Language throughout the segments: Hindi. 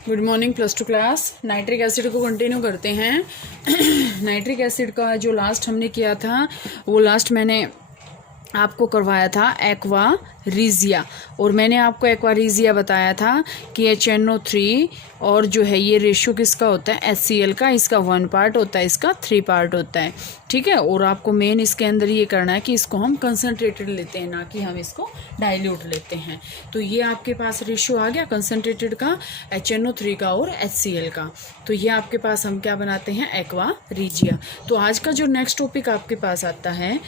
Good morning plus two class. Nitric acid को कंटिन्यू करते हैं। नाइट्रिक एसिड का जो लास्ट हमने किया था वो लास्ट मैंने आपको करवाया था एक्वा रीजिया, और मैंने आपको एक्वा रीजिया बताया था कि HNO3 और जो है ये रेशियो किसका होता है HCl का, इसका 1 पार्ट होता है, इसका 3 पार्ट होता है, ठीक है। और आपको मेन इसके अंदर ये करना है कि इसको हम कंसनट्रेटेड लेते हैं, ना कि हम इसको डाइल्यूट लेते हैं। तो ये आपके पास रेशियो आ गया कंसनट्रेटेड का, HNO3 का और HCl का। तो ये आपके पास हम क्या बनाते हैं एक्वा रीजिया। तो आज का जो नेक्स्ट टॉपिक आपके पास आता है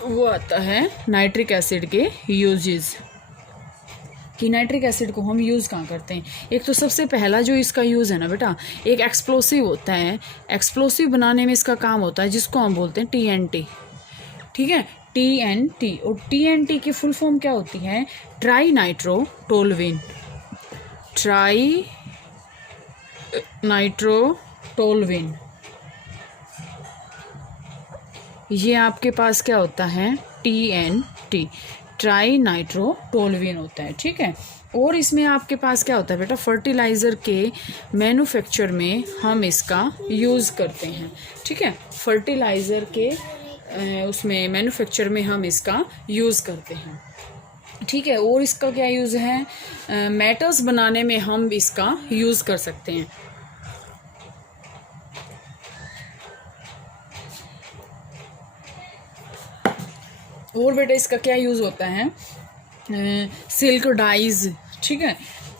वो आता है नाइट्रिक एसिड के यूजेस, कि नाइट्रिक एसिड को हम यूज़ कहाँ करते हैं। एक तो सबसे पहला जो इसका यूज़ है ना बेटा, एक एक्सप्लोसिव होता है। एक्सप्लोसिव बनाने में इसका काम होता है जिसको हम बोलते हैं TNT, ठीक है, TNT। और TNT की फुल फॉर्म क्या होती है, ट्राई नाइट्रोटोलुइन। ट्राई नाइट्रोटोलुइन, ये आपके पास क्या होता है TNT, ट्राई नाइट्रोटोलुइन होता है, ठीक है। और इसमें आपके पास क्या होता है बेटा, फर्टिलाइज़र के मैन्युफैक्चर में हम इसका यूज़ करते हैं, ठीक है। फर्टिलाइज़र के उसमें मैन्युफैक्चर में हम इसका यूज़ करते हैं, ठीक है। और इसका क्या यूज़ है, मेटल्स बनाने में हम इसका यूज़ कर सकते हैं। और बेटा इसका क्या यूज़ होता है, सिल्क डाइज, ठीक है।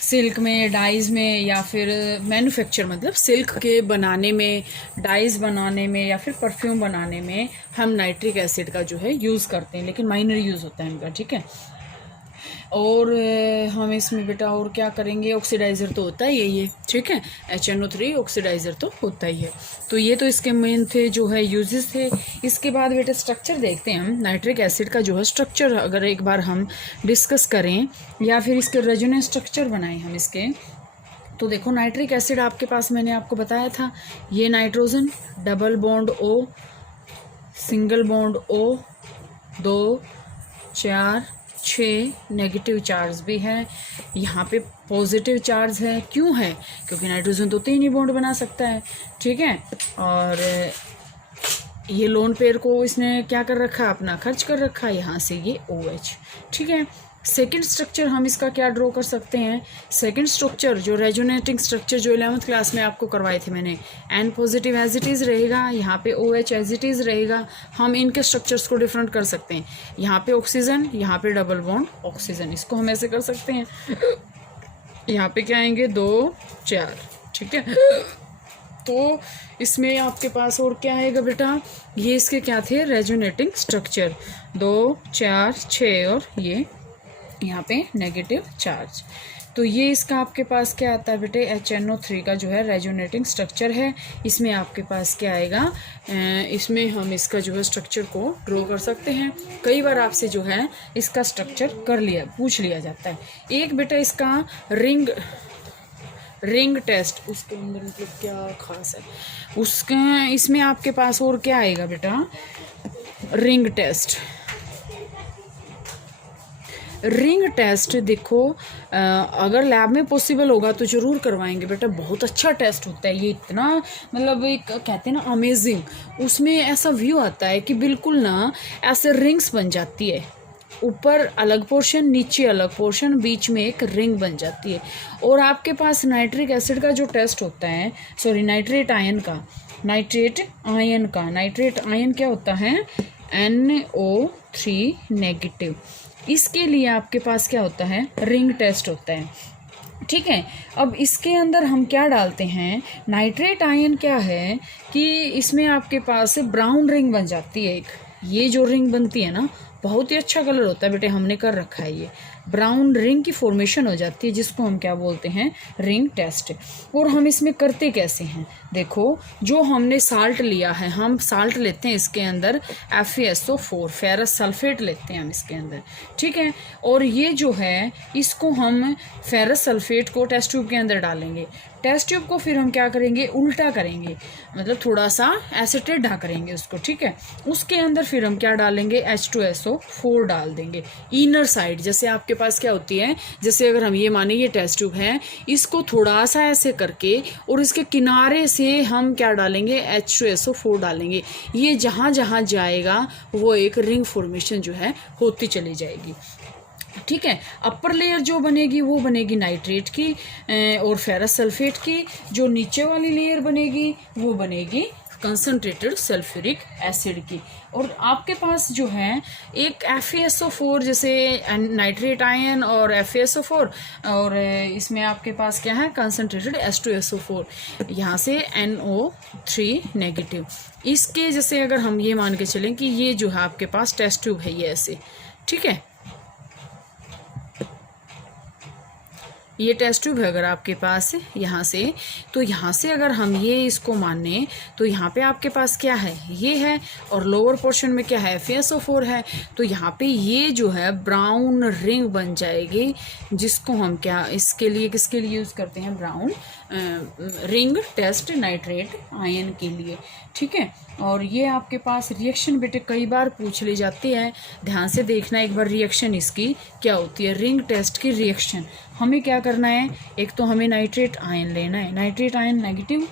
सिल्क में, डाइज में, या फिर मैन्युफैक्चर मतलब सिल्क के बनाने में, डाइज बनाने में, या फिर परफ्यूम बनाने में हम नाइट्रिक एसिड का जो है यूज़ करते हैं, लेकिन माइनर यूज़ होता है इनका, ठीक है। और हम इसमें बेटा और क्या करेंगे, ऑक्सीडाइज़र तो होता ही है ये, ठीक है। HNO3 ऑक्सीडाइज़र तो होता ही है। तो ये तो इसके मेन थे जो है यूजेस थे। इसके बाद बेटा स्ट्रक्चर देखते हैं हम नाइट्रिक एसिड का जो है स्ट्रक्चर, अगर एक बार हम डिस्कस करें या फिर इसके रेजोनेंस स्ट्रक्चर बनाएं हम इसके। तो देखो नाइट्रिक एसिड आपके पास मैंने आपको बताया था, ये nitrogen, double bond O, single bond O, 2 4 6 negative charge भी है, यहाँ पे पॉजिटिव चार्ज है। क्यों है, क्योंकि नाइट्रोजन तो 3 ही बॉन्ड बना सकता है, ठीक है। और ये लोन पेयर को इसने क्या कर रखा है, अपना खर्च कर रखा है, यहाँ से ये OH, ठीक है। सेकेंड स्ट्रक्चर हम इसका क्या ड्रॉ कर सकते हैं, सेकेंड स्ट्रक्चर जो रेजोनेटिंग स्ट्रक्चर जो 11th क्लास में आपको करवाए थे मैंने, N positive as it is रहेगा, यहाँ पे OH एज इट इज़ रहेगा। हम इनके स्ट्रक्चर्स को डिफरेंट कर सकते हैं, यहाँ पे ऑक्सीजन, यहाँ पे डबल बॉन्ड ऑक्सीजन, इसको हम ऐसे कर सकते हैं। यहाँ पे क्या आएंगे 2 4, ठीक है। तो इसमें आपके पास और क्या आएगा बेटा, ये इसके क्या थे रेजोनेटिंग स्ट्रक्चर, 2 4 6 और ये यहाँ पे नेगेटिव चार्ज। तो ये इसका आपके पास क्या आता है बेटे, HNO3 का जो है रेजोनेटिंग स्ट्रक्चर है। इसमें आपके पास क्या आएगा, इसमें हम इसका जो है स्ट्रक्चर को ड्रॉ कर सकते हैं। कई बार आपसे जो है इसका स्ट्रक्चर पूछ लिया जाता है। एक बेटा इसका रिंग टेस्ट, उसके अंदर मतलब क्या खास है उसका, इसमें आपके पास और क्या आएगा बेटा, रिंग टेस्ट। रिंग टेस्ट देखो, अगर लैब में पॉसिबल होगा तो ज़रूर करवाएंगे बेटा, बहुत अच्छा टेस्ट होता है ये, इतना मतलब एक कहते हैं ना अमेजिंग। उसमें ऐसा व्यू आता है कि बिल्कुल ना ऐसे रिंग्स बन जाती है, ऊपर अलग पोर्शन, नीचे अलग पोर्शन, बीच में एक रिंग बन जाती है। और आपके पास नाइट्रिक एसिड का जो टेस्ट होता है, सॉरी नाइट्रेट आयन का, नाइट्रेट आयन क्या होता है NO3 नेगेटिव। इसके लिए आपके पास क्या होता है, रिंग टेस्ट होता है, ठीक है। अब इसके अंदर हम क्या डालते हैं, नाइट्रेट आयन क्या है कि इसमें आपके पास ब्राउन रिंग बन जाती है एक, ये जो रिंग बनती है ना बहुत ही अच्छा कलर होता है बेटे, हमने कर रखा है, ये ब्राउन रिंग की फॉर्मेशन हो जाती है, जिसको हम क्या बोलते हैं रिंग टेस्ट। और हम इसमें करते कैसे हैं, देखो जो हमने साल्ट लिया है, हम साल्ट लेते हैं इसके अंदर FeSO4, फेरस सल्फेट लेते हैं हम इसके अंदर, ठीक है। और ये जो है इसको हम फेरस सल्फेट को टेस्ट ट्यूब के अंदर डालेंगे। टेस्ट ट्यूब को फिर हम क्या करेंगे, उल्टा करेंगे, मतलब थोड़ा सा ऐसे टेढ़ा करेंगे उसको, ठीक है। उसके अंदर फिर हम क्या डालेंगे, H2SO4 डाल देंगे इनर साइड। जैसे आपके पास क्या होती है, जैसे अगर हम ये माने ये टेस्ट ट्यूब है, इसको थोड़ा सा ऐसे करके और इसके किनारे से हम क्या डालेंगे, H2SO4 डालेंगे। ये जहाँ जहाँ जाएगा वो एक रिंग फॉर्मेशन जो है होती चली जाएगी, ठीक है। अपर लेयर जो बनेगी वो बनेगी नाइट्रेट की और फेरस सल्फेट की। जो नीचे वाली लेयर बनेगी वो बनेगी कंसनट्रेटेड सल्फ्यूरिक एसिड की। और आपके पास जो है एक FeSO4, जैसे नाइट्रेट आयन और FeSO4, और इसमें आपके पास क्या है, कंसनट्रेटेड H2SO4, यहाँ से NO3 नेगेटिव। इसके जैसे अगर हम ये मान के चलें कि ये जो है आपके पास टेस्ट ट्यूब है, ये ऐसे, ठीक है, ये टेस्ट ट्यूब है अगर आपके पास यहाँ से, तो यहाँ से अगर हम ये इसको माने तो यहाँ पे आपके पास क्या है, ये है, और लोअर पोर्शन में क्या है, FeSO4 है। तो यहाँ पे ये जो है ब्राउन रिंग बन जाएगी, जिसको हम क्या, इसके लिए किसके लिए यूज़ करते हैं, brown ring test nitrate ion के लिए, ठीक है। और ये आपके पास रिएक्शन बेटे कई बार पूछ ली जाती है, ध्यान से देखना एक बार रिएक्शन इसकी क्या होती है। रिंग टेस्ट की रिएक्शन हमें क्या करना है, एक तो हमें नाइट्रेट आयन लेना है, नाइट्रेट आयन नेगेटिव,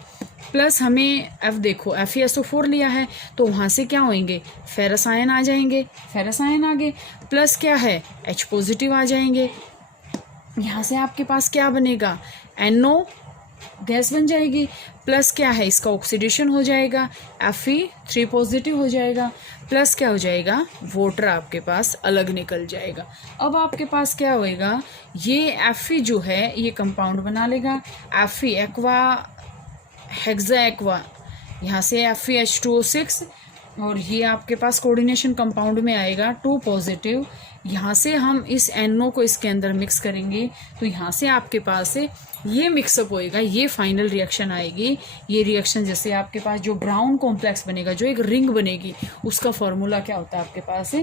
प्लस हमें देखो FeSO4 लिया है, तो वहाँ से क्या होंगे, फेरस आयन आ जाएंगे, फेरस आयन आ गए, प्लस क्या है, H पॉजिटिव आ जाएंगे। यहाँ से आपके पास क्या बनेगा, NO गैस बन जाएगी, प्लस क्या है, इसका ऑक्सीडेशन हो जाएगा, Fe3 पॉजिटिव हो जाएगा, प्लस क्या हो जाएगा, वाटर आपके पास अलग निकल जाएगा। अब आपके पास क्या होएगा, ये Fe जो है ये कंपाउंड बना लेगा, Fe एक्वा हेक्सा एक्वा, यहाँ से FeH2O6, और ये आपके पास कोऑर्डिनेशन कंपाउंड में आएगा 2 पॉजिटिव। यहाँ से हम इस NO को इसके अंदर मिक्स करेंगे, तो यहाँ से आपके पास ये मिक्सअप होएगा, ये फाइनल रिएक्शन आएगी। ये रिएक्शन जैसे आपके पास जो ब्राउन कॉम्प्लेक्स बनेगा, जो एक रिंग बनेगी, उसका फॉर्मूला क्या होता है आपके पास,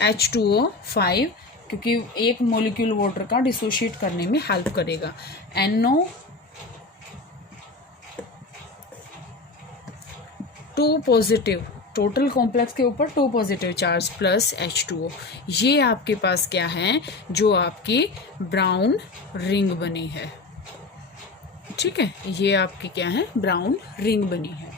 H2O5, क्योंकि एक मॉलिक्यूल वाटर का डिसोशिएट करने में हेल्प करेगा। NO2 पॉजिटिव, टोटल कॉम्प्लेक्स के ऊपर 2 पॉजिटिव चार्ज प्लस H2O, ये आपके पास क्या है, जो आपकी ब्राउन रिंग बनी है, ठीक है। ये आपकी क्या है, ब्राउन रिंग बनी है,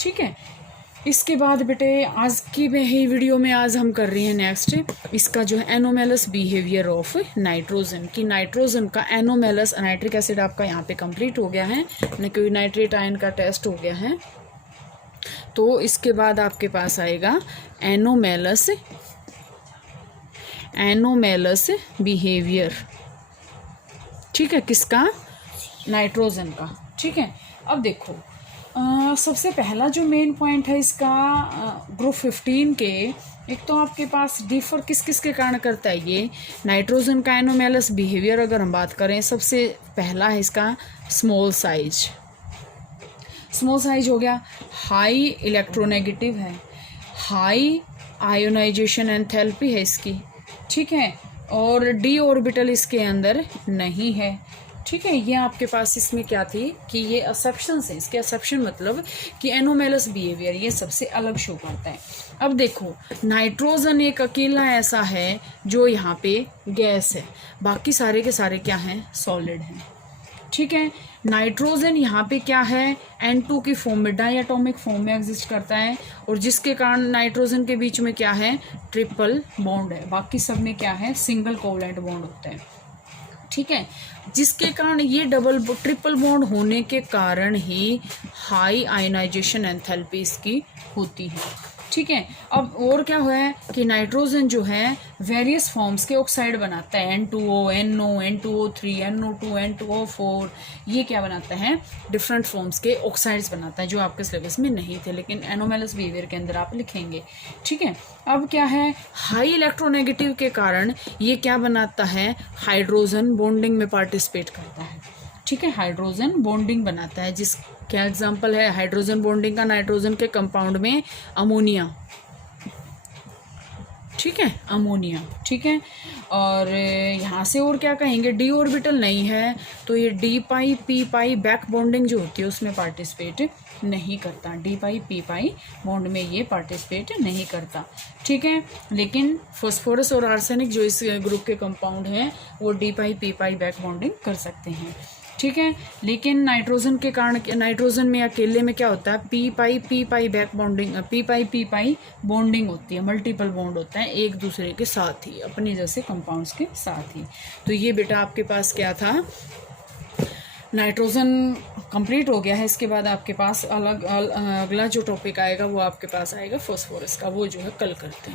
ठीक है। इसके बाद बेटे आज की ही वीडियो में आज हम कर रहे हैं नेक्स्ट इसका जो है एनोमेलस बिहेवियर ऑफ नाइट्रोजन, कि नाइट्रोजन का एनोमेलस, नाइट्रिक एसिड आपका यहाँ पे कंप्लीट हो गया है, न कि नाइट्रेट आयन का टेस्ट हो गया है। तो इसके बाद आपके पास आएगा एनोमेलस बिहेवियर, ठीक है, किसका, नाइट्रोजन का, ठीक है। अब देखो सबसे पहला जो मेन पॉइंट है इसका ग्रुप 15 के, एक तो आपके पास डिफर किस किस के कारण करता है ये नाइट्रोजन का एनोमेलस बिहेवियर। अगर हम बात करें, सबसे पहला है इसका स्मॉल साइज हो गया, हाई इलेक्ट्रोनेगेटिव है, हाई आयोनाइजेशन एंथैल्पी है इसकी, ठीक है, और डी ऑर्बिटल इसके अंदर नहीं है, ठीक है। ये आपके पास इसमें क्या थी कि ये असप्शन है, इसके असप्शन मतलब कि एनोमेलस बिहेवियर ये सबसे अलग शो करता है। अब देखो नाइट्रोजन एक अकेला ऐसा है जो यहाँ पे गैस है, बाकी सारे के सारे क्या हैं, सॉलिड हैं, ठीक है। नाइट्रोजन यहाँ पे क्या है, N2 की फॉर्म में, डाई एटॉमिक फॉर्म में एग्जिस्ट करता है, और जिसके कारण नाइट्रोजन के बीच में क्या है, ट्रिपल बॉन्ड है, बाकी सब में क्या है, सिंगल कोवलेंट बॉन्ड होता है, ठीक है। जिसके कारण ये ट्रिपल बॉन्ड होने के कारण ही हाई आयनाइजेशन एंथैल्पी इसकी होती है, ठीक है। अब और क्या हुआ है कि नाइट्रोजन जो है वेरियस फॉर्म्स के ऑक्साइड बनाता है, N2O, NO, N2O3, NO2, N2O4, ये क्या बनाता है, डिफरेंट फॉर्म्स के ऑक्साइड्स बनाता है, जो आपके सिलेबस में नहीं थे लेकिन एनोमेलस बिहेवियर के अंदर आप लिखेंगे, ठीक है। अब क्या है, हाई इलेक्ट्रोनेगेटिव के कारण ये क्या बनाता है, हाइड्रोजन बॉन्डिंग में पार्टिसिपेट करता है, ठीक है, हाइड्रोजन बॉन्डिंग बनाता है। जिस क्या एग्जांपल है हाइड्रोजन बॉन्डिंग का, नाइट्रोजन के कंपाउंड में अमोनिया, ठीक है, अमोनिया। ठीक है, और यहाँ से और क्या कहेंगे, डी ऑर्बिटल नहीं है तो ये डी पाई पी पाई बैक बॉन्डिंग जो होती है उसमें पार्टिसिपेट नहीं करता, डी पाई पी पाई बॉन्ड में ये पार्टिसिपेट नहीं करता। ठीक है, लेकिन फॉस्फोरस और आर्सेनिक जो इस ग्रुप के कंपाउंड हैं वो डी पाई पी पाई बैक बॉन्डिंग कर सकते हैं। ठीक है, लेकिन नाइट्रोजन के कारण, नाइट्रोजन में अकेले में क्या होता है, p pi back bonding, p pi bonding होती है, मल्टीपल बॉन्ड होता है एक दूसरे के साथ ही, अपने जैसे कंपाउंड्स के साथ ही। तो ये बेटा आपके पास क्या था, नाइट्रोजन कंप्लीट हो गया है। इसके बाद आपके पास अगला जो टॉपिक आएगा वो आपके पास आएगा फॉस्फोरस का, वो जो है कल करते हैं।